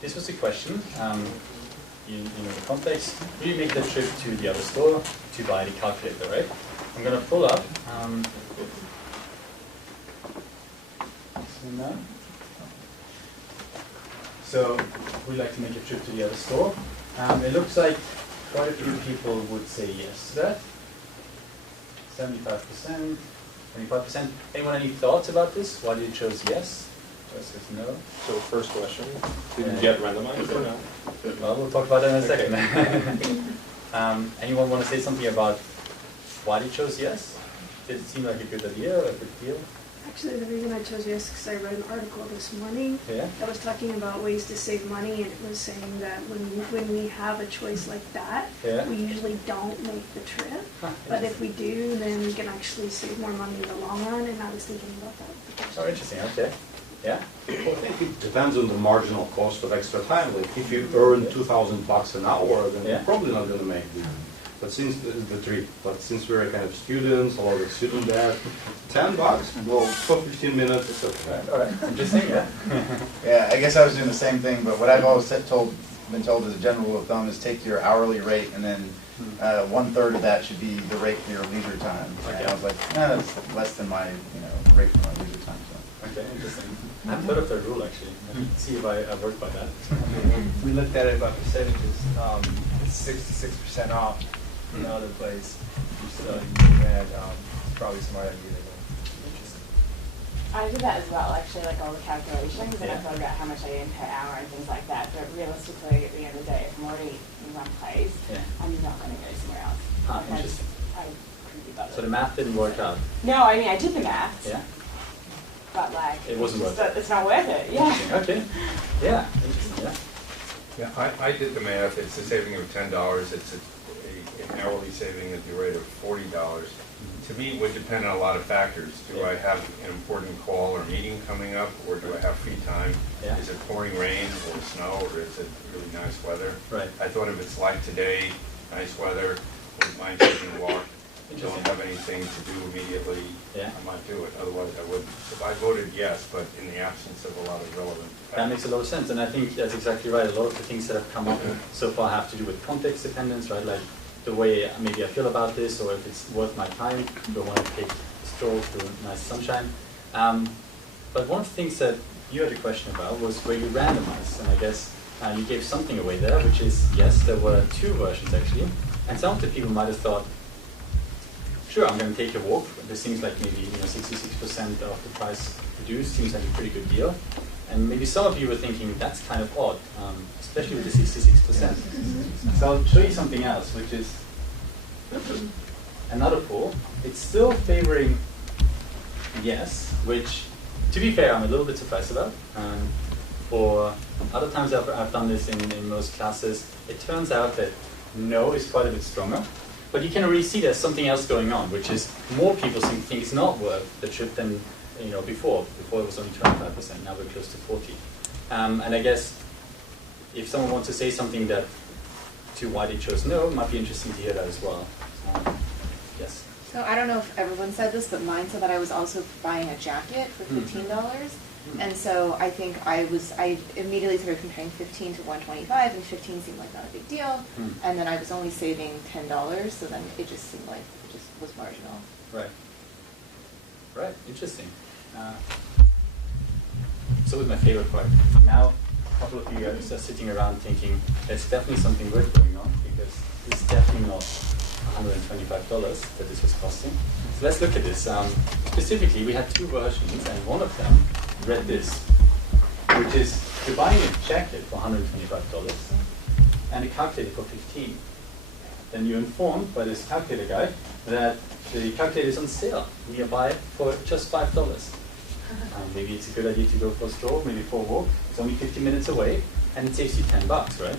this was the question. You know the context. Will you make the trip to the other store to buy the calculator, right? I'm going to pull up. So we'd like to make a trip to the other store. It looks like quite a few people would say yes to that. 75%, 25%. Anyone any thoughts about this? Why did you choose yes? Just says no. So first question, did you get randomized or no? Well, we'll talk about that in a second. Okay. Anyone want to say something about why you chose yes? Did it seem like a good idea or a good deal? Actually, the reason I chose yes is because I read an article this morning that was talking about ways to save money, and it was saying that when we have a choice like that, we usually don't make the trip. But if we do, then we can actually save more money in the long run, and I was thinking about that. Oh, interesting. Okay. Yeah? Well, I think it depends on the marginal cost of extra time. Like if you earn $2,000 an hour, then you're probably not going to make it. But since the trick, since we're kind of students, a lot of student debt, $10, well, for 15 minutes, it's okay. All right, interesting, yeah. Yeah, I guess I was doing the same thing, but what I've always been told as a general rule of thumb is take your hourly rate, and then 1/3 of that should be the rate for your leisure time. And I was like, no, that's less than my rate for my leisure time. So. Okay, interesting. I haven't heard of that rule actually. Let's see if I work by that. We looked at it about percentages. It's 66% off in the other place. So you had probably smart idea there. Interesting. I did that as well, actually, like all the calculations, and I thought about how much I earn per hour and things like that. But realistically, at the end of the day, if I'm already in one place, I'm not going to go somewhere else. Interesting. I couldn't be bothered. So the math didn't work out? No, I mean, I did the math. Yeah. But like, it wasn't worth it. It's not worth it. Yeah. Okay. Yeah. Interesting. Yeah. Yeah, I did the math. It's a saving of $10. It's an hourly saving at the rate of $40. To me, it would depend on a lot of factors. Do I have an important call or meeting coming up, or do I have free time? Is it pouring rain or snow, or is it really nice weather? Right. I thought if it's like today, nice weather, wouldn't mind taking a walk. Don't have anything to do immediately, I might do it. Otherwise, I wouldn't. So I voted yes, but in the absence of a lot of relevant factors. That makes a lot of sense, and I think that's exactly right. A lot of the things that have come up so far have to do with context dependence, right? Like the way maybe I feel about this, or if it's worth my time, do I want to take a stroll through nice sunshine? But one of the things that you had a question about was where you randomized, and I guess you gave something away there, which is, yes, there were two versions actually, and some of the people might have thought, sure, I'm going to take a walk. This seems like maybe 66% of the price reduced seems like a pretty good deal. And maybe some of you were thinking that's kind of odd, especially with the 66%. So I'll show you something else, which is another poll. It's still favoring yes, which, to be fair, I'm a little bit surprised about. For other times I've done this in most classes, it turns out that no is quite a bit stronger. But you can already see there's something else going on, which is more people think it's not worth the trip than before. Before it was only 25%, now we're close to 40. And I guess if someone wants to say something to why they chose no, it might be interesting to hear that as well. Yes. So I don't know if everyone said this, but mine said that I was also buying a jacket for $15. And so I think I immediately started comparing 15 to 125, and 15 seemed like not a big deal. And then I was only saving $10, so then it just seemed like it just was marginal. Right. Right. Interesting. So was my favorite part. Now, a couple of you are just sitting around thinking there's definitely something weird going on, because it's definitely not $125 that this was costing. So let's look at this. Specifically, we had two versions, and one of them read this, which is you're buying a jacket for $125 and a calculator for $15. Then you're informed by this calculator guy that the calculator is on sale nearby for just $5. Maybe it's a good idea to go for a stroll, maybe for a walk. It's only 50 minutes away, and it saves you $10, right?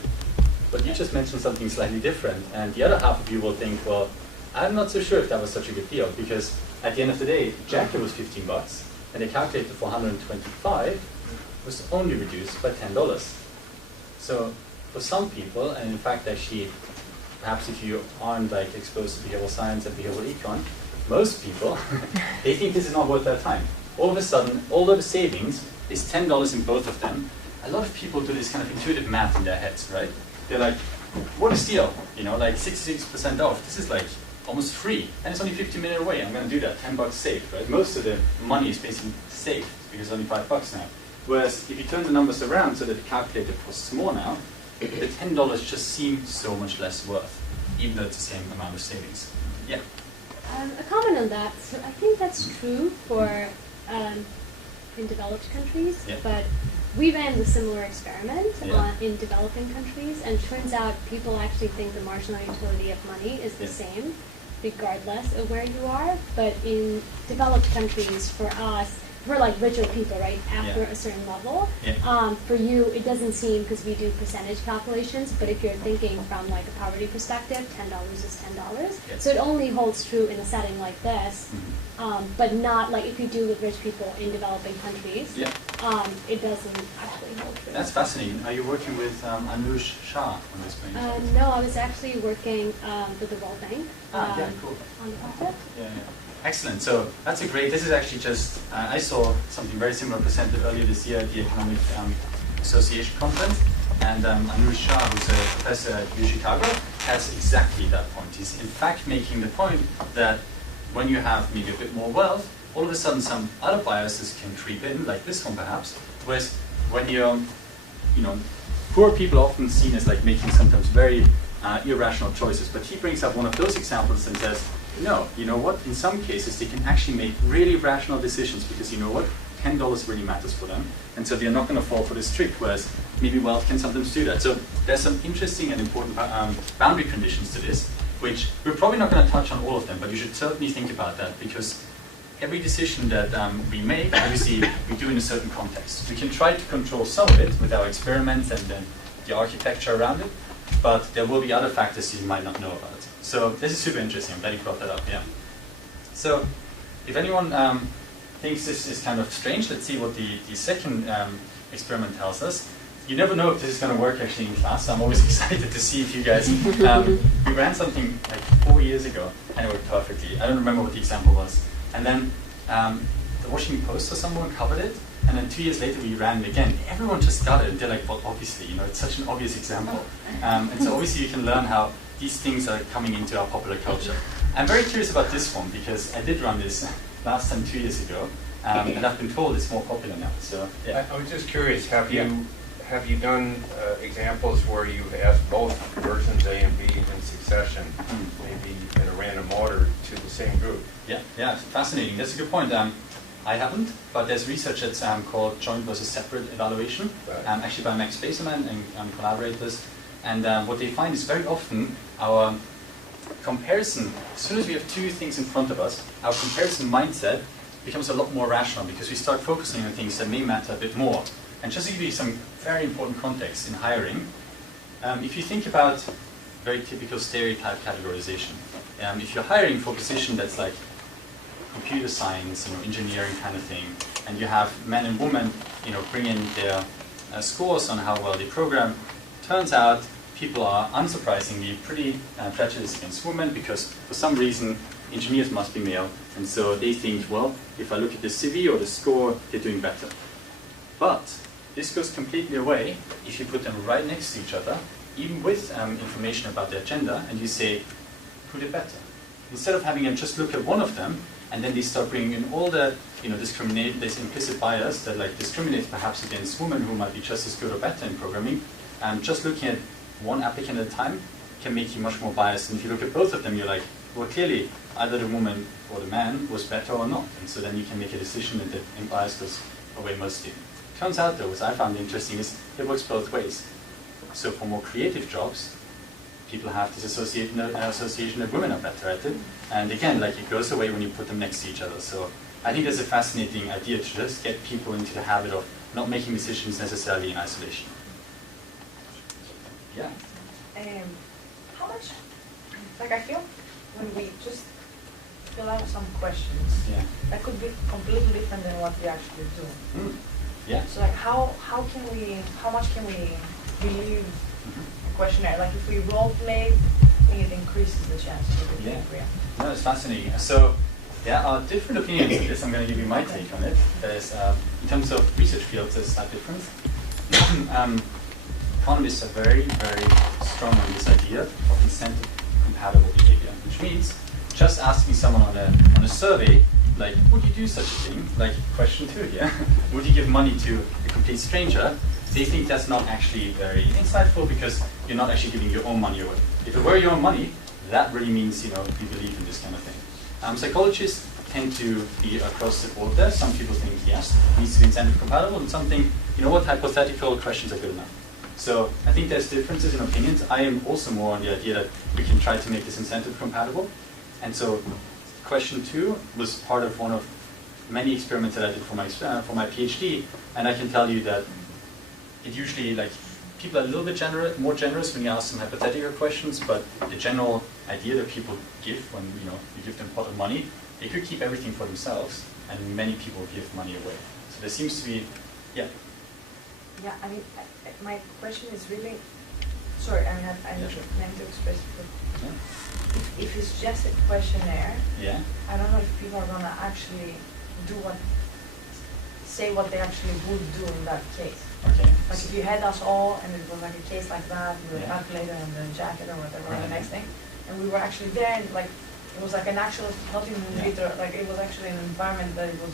But you just mentioned something slightly different, and the other half of you will think, well, I'm not so sure if that was such a good deal, because at the end of the day, the jacket was $15, and the calculator for $125 was only reduced by $10. So for some people, and in fact actually, perhaps if you aren't like exposed to behavioral science and behavioral econ, most people, they think this is not worth their time. All of a sudden, although the savings is $10 in both of them, a lot of people do this kind of intuitive math in their heads, right? They're like, what a steal, you know, like 66% off. This is like almost free, and it's only 15 minutes away. I'm going to do that, $10 saved, right? Most of the money is basically saved because it's only $5 now. Whereas if you turn the numbers around so that the calculator costs more now, the $10 just seems so much less worth, even though it's the same amount of savings. Yeah. A comment on that. So I think that's true for in developed countries, but we ran a similar experiment in developing countries, and it turns out people actually think the marginal utility of money is the same, regardless of where you are. But in developed countries, for us, we're like richer people, right? After a certain level, for you, it doesn't seem, because we do percentage calculations. But if you're thinking from like a poverty perspective, $10 is $10. So it only holds true in a setting like this, but not like if you do with rich people in developing countries. It doesn't actually hold true. That's fascinating. Are you working with Anush Shah on this point? No, I was actually working with the World Bank cool. on the project. Excellent. So that's a great, this is actually just, I saw something very similar presented earlier this year at the Economic Association conference. And Anush Shah, who's a professor at UChicago, has exactly that point. He's in fact making the point that when you have maybe a bit more wealth, all of a sudden some other biases can creep in, like this one perhaps. Whereas when you're, poor people are often seen as like making sometimes very irrational choices. But he brings up one of those examples and says, no, you know what? In some cases, they can actually make really rational decisions because you know what? $10 really matters for them. And so they're not going to fall for this trick, whereas maybe wealth can sometimes do that. So there's some interesting and important boundary conditions to this, which we're probably not going to touch on all of them, but you should certainly think about that because every decision that we make, obviously, we do in a certain context. We can try to control some of it with our experiments and then the architecture around it, but there will be other factors you might not know about. So this is super interesting. I'm glad you brought that up. Yeah. So if anyone thinks this is kind of strange, let's see what the second experiment tells us. You never know if this is going to work actually in class. So I'm always excited to see if you guys. We ran something like 4 years ago, and it worked perfectly. I don't remember what the example was. And then the Washington Post or someone covered it, and then 2 years later we ran it again. Everyone just got it, and they're like, well, obviously, it's such an obvious example. And so obviously you can learn how these things are coming into our popular culture. I'm very curious about this one because I did run this last time 2 years ago, and I've been told it's more popular now. So yeah. I was just curious, have you done examples where you've asked both versions A and B in succession, maybe in a random order to the same group? Yeah, fascinating. That's a good point. I haven't, but there's research that's called joint versus separate evaluation, actually by Max Spacerman and collaborators. And what they find is very often our comparison, as soon as we have two things in front of us, our comparison mindset becomes a lot more rational because we start focusing on things that may matter a bit more. And just to give you some very important context in hiring, if you think about very typical stereotype categorization, if you're hiring for a position that's like computer science, engineering kind of thing, and you have men and women, bring in their scores on how well they program, turns out people are unsurprisingly pretty prejudiced against women because for some reason engineers must be male, and so they think, well, if I look at the CV or the score, they're doing better. But this goes completely away if you put them right next to each other, even with information about their gender, and you say, who did better? Instead of having them just look at one of them, and then they start bringing in all the, this implicit bias that discriminates perhaps against women who might be just as good or better in programming, and just looking at one applicant at a time can make you much more biased. And if you look at both of them, you're like, well, clearly either the woman or the man was better or not. And so then you can make a decision and the bias goes away mostly. Turns out though, what I found interesting is it works both ways. So for more creative jobs, people have this association that women are better at it. And again, it goes away when you put them next to each other. So I think that's a fascinating idea to just get people into the habit of not making decisions necessarily in isolation. Yeah. How much, I feel when we just fill out some questions, that could be completely different than what we actually do. Yeah. So how much can we believe a questionnaire? If we role play, I think it increases the chances of it. No, it's fascinating. So there are different opinions on this. I'm going to give you my take on it. There's, in terms of research fields, there's a slight difference. economists are very, very strong on this idea of incentive-compatible behavior, which means just asking someone on a survey, like, would you do such a thing? Like question 2 here, would you give money to a complete stranger? They think that's not actually very insightful because you're not actually giving your own money away. If it were your own money, that really means, you believe in this kind of thing. Psychologists tend to be across the board there. Some people think, yes, it needs to be incentive compatible, and some think, hypothetical questions are good enough. So I think there's differences in opinions. I am also more on the idea that we can try to make this incentive compatible. And so question 2 was part of one of many experiments that I did for my PhD, and I can tell you that it usually, people are a little bit more generous when you ask them hypothetical questions, but the general idea that people give when you give them a pot of money, they could keep everything for themselves, and many people give money away. So there seems to be, Yeah, I mean, my question is really, sorry, I mean, I meant to express it, but if it's just a questionnaire, I don't know if people are going to actually say what they actually would do in that case. Okay. Like if you had us all and it was like a case like that, with a calculator and the jacket or whatever, the next thing, and we were actually there, and it was like an actual, not even literal, it was actually an environment that it was,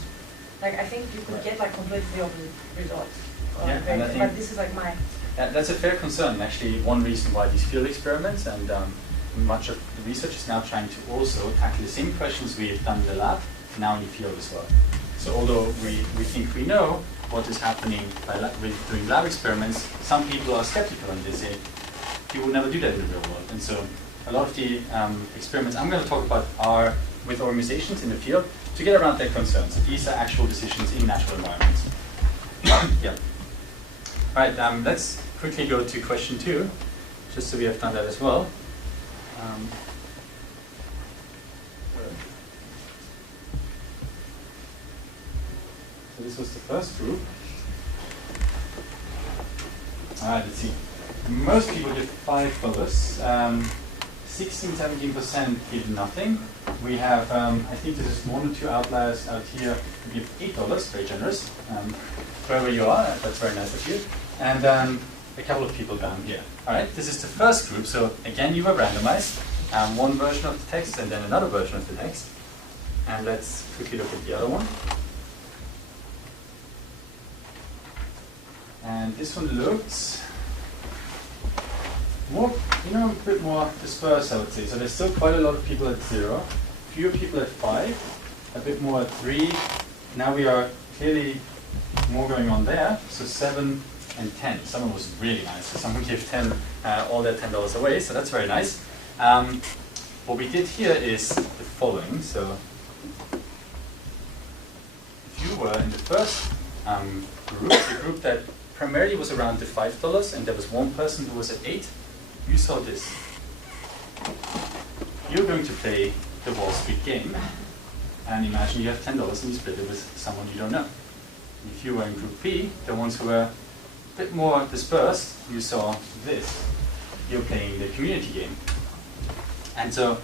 I think you could get completely the opposite results. But this is my... That's a fair concern. Actually, one reason why these field experiments and much of the research is now trying to also tackle the same questions we have done in the lab, now in the field as well. So although we think we know what is happening with doing lab experiments, some people are skeptical and they say, you would never do that in the real world. And so a lot of the experiments I'm going to talk about are with organizations in the field to get around their concerns. These are actual decisions in natural environments. All right, let's quickly go to question 2, just so we have done that as well. So this was the first group. All right, let's see. Most people give $5. 16–17% give nothing. We have, I think this is 1 or 2 outliers out here who give $8, very generous. Wherever you are, that's very nice of you. And a couple of people down here. All right, this is the first group. So again, you were randomized. One version of the text and then another version of the text. And let's quickly look at the other one. And this one looks more, a bit more dispersed, I would say. So there's still quite a lot of people at 0, fewer people at 5, a bit more at 3. Now we are clearly more going on there. So 7 and 10. Someone was really nice. So someone gave all their $10 away. So that's very nice. What we did here is the following. So if you were in the first group, the group that primarily was around the $5, and there was one person who was at 8, you saw this. You're going to play the Wall Street game, and imagine you have $10 and you split it with someone you don't know. If you were in group B, the ones who were a bit more dispersed, you saw this. You're playing the community game. And so,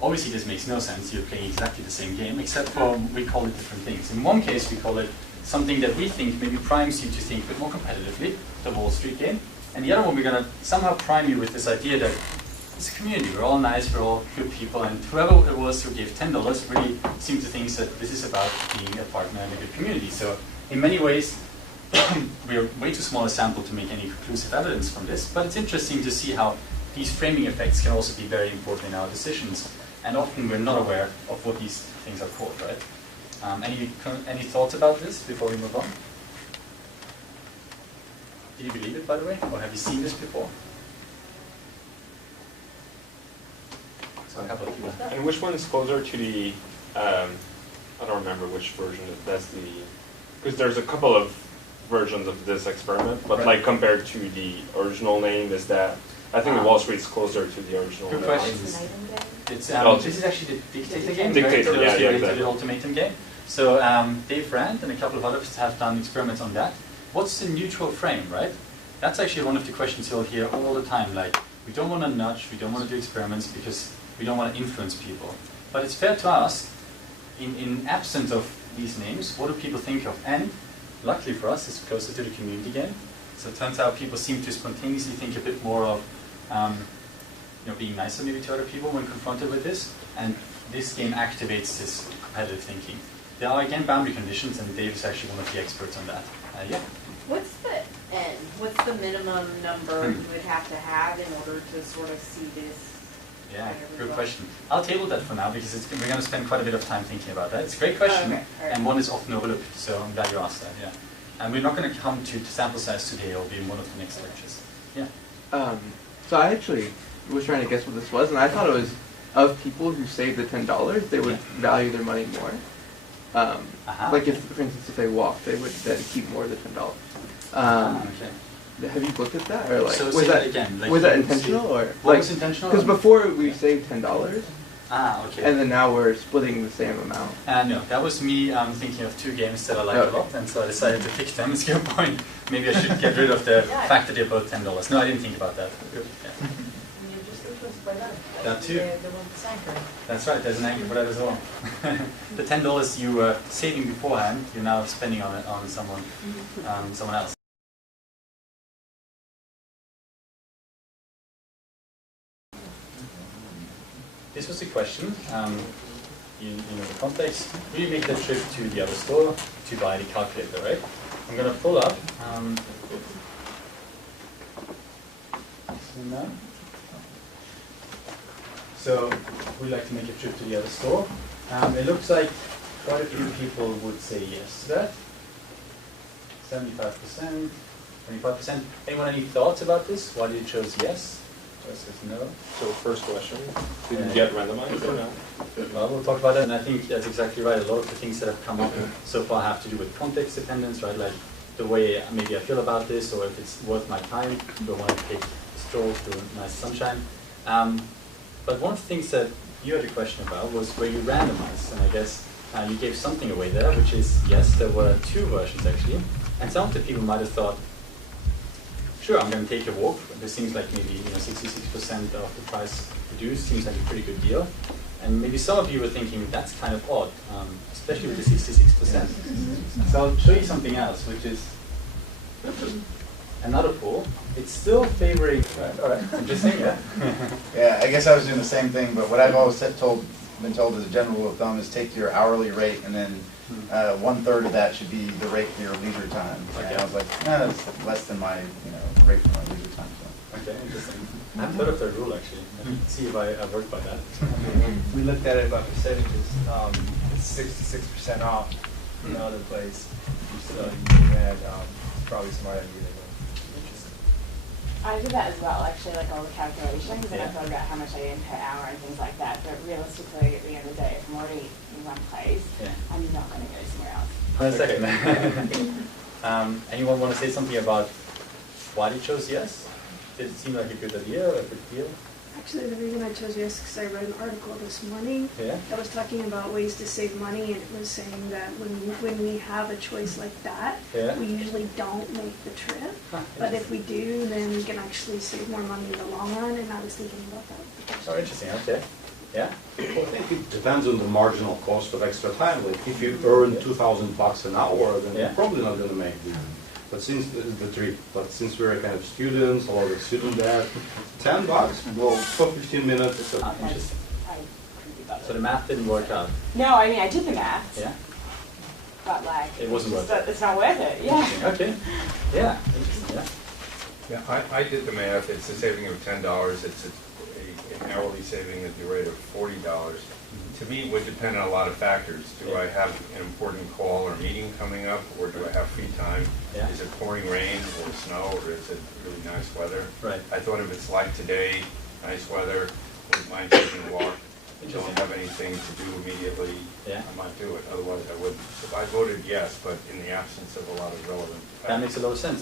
obviously this makes no sense. You're playing exactly the same game, except for we call it different things. In one case, we call it something that we think maybe primes you to think a bit more competitively, the Wall Street game. And the other one, we're going to somehow prime you with this idea that it's a community. We're all nice, we're all good people, and whoever it was who gave $10 really seemed to think that this is about being a partner in a good community. So in many ways, we're way too small a sample to make any conclusive evidence from this, but it's interesting to see how these framing effects can also be very important in our decisions. And often we're not aware of what these things are called, right? Any thoughts about this before we move on? Do you believe it, by the way? Or have you seen this before? So a couple of people. And which one is closer to the, I don't remember which version, that's the, because there's a couple of versions of this experiment, but like compared to the original name, is that, I think the Wall Street's closer to the original name. Good question. It's, this is actually the Dictator game. Dictator, yeah, exactly. The ultimatum game. So Dave Rand and a couple of others have done experiments on that. What's the neutral frame, right? That's actually one of the questions you'll hear all the time. Like, we don't want to nudge, we don't want to do experiments because we don't want to influence people. But it's fair to ask, in absence of these names, what do people think of? And luckily for us, it's closer to the community game. So it turns out people seem to spontaneously think a bit more of being nicer maybe to other people when confronted with this, and this game activates this competitive thinking. There are again boundary conditions, and Dave is actually one of the experts on that. Yeah? What's the end? What's the minimum number you would have to have in order to sort of see this? Yeah, good question. I'll table that for now because we're going to spend quite a bit of time thinking about that. It's a great question, and one is often overlooked, so I'm glad you asked that, yeah. And we're not going to come to sample size today, it'll be in one of the next lectures. Yeah. So I actually was trying to guess what this was, and I thought it was of people who saved the $10, they would value their money more. Like if, for instance, if they walked, they would then keep more than $10. Okay. Have you looked at that, or like so was that again? Like was that intentional, or what was intentional? Because before we saved $10. Okay. And then now we're splitting the same amount. No, that was me thinking of two games that I like a lot, and so I decided to pick them. It's a good point. Maybe I should get rid of the fact that they're both $10. No, I didn't think about that. Yeah. That too. That's right, there's an angle for that as well. The $10 you were saving beforehand, you're now spending on it on someone else. This was the question. You know the context. We make the trip to the other store to buy the calculator, right? I'm going to pull up. So we'd like to make a trip to the other store. It looks like quite a few people would say yes to that. 75%, 25%. Anyone any thoughts about this? Why did you choose yes? Versus no? So first question, did you get randomized or no? Well, we'll talk about that, and I think that's exactly right. A lot of the things that have come up so far have to do with context dependence, right? Like the way maybe I feel about this, or if it's worth my time, do I want to take a stroll through nice sunshine? But one of the things that you had a question about was where you randomized, and I guess you gave something away there, which is yes, there were two versions actually, and some of the people might have thought, sure, I'm going to take a walk. This seems like maybe 66% of the price reduced seems like a pretty good deal. And maybe some of you were thinking that's kind of odd, especially with the 66%. So I'll show you something else, which is another pool. It's still favoring. All right, interesting, yeah. Yeah, I guess I was doing the same thing, but what I've always been told as a general rule of thumb is take your hourly rate and then 1/3 of that should be the rate for your leisure time. Okay. And I was like, that's less than my rate for my leisure time. So. Okay, interesting. I've heard of that rule actually. See if I work by that. We looked at it about percentages. It's 66% off in other place. So you had probably smart idea. I did that as well, actually, like all the calculations, and I thought about how much I earn per hour and things like that. But realistically, at the end of the day, if I'm already in one place, I'm not going to go somewhere else. One second. Anyone want to say something about why you chose yes? Did it seem like a good idea or a good deal? Actually, the reason I chose yes is because I read an article this morning that was talking about ways to save money, and it was saying that when we have a choice like that, we usually don't make the trip. But if we do, then we can actually save more money in the long run, and I was thinking about that. Oh, interesting. Okay. Yeah? Well, I think it depends on the marginal cost of extra time. Like if you earn $2,000 an hour, then you're probably not going to make the since we're kind of students, a lot of students there, $10, well, for 15 minutes. It's interesting. So the math didn't work out. No, I mean I did the math. Yeah. But like it wasn't worth it. It's not worth it. Yeah. Okay. Yeah. Interesting. Yeah. Yeah, I did the math. It's a saving of $10. It's an hourly saving at the rate of $40. To me, it would depend on a lot of factors. Do I have an important call or meeting coming up, or do I have free time? Is it pouring rain or snow, or is it really nice weather? Right. I thought if it's like today, nice weather, wouldn't mind taking a walk. Don't have anything to do immediately, I might do it. Otherwise, I wouldn't. So I voted yes, but in the absence of a lot of relevant factors. That makes a lot of sense.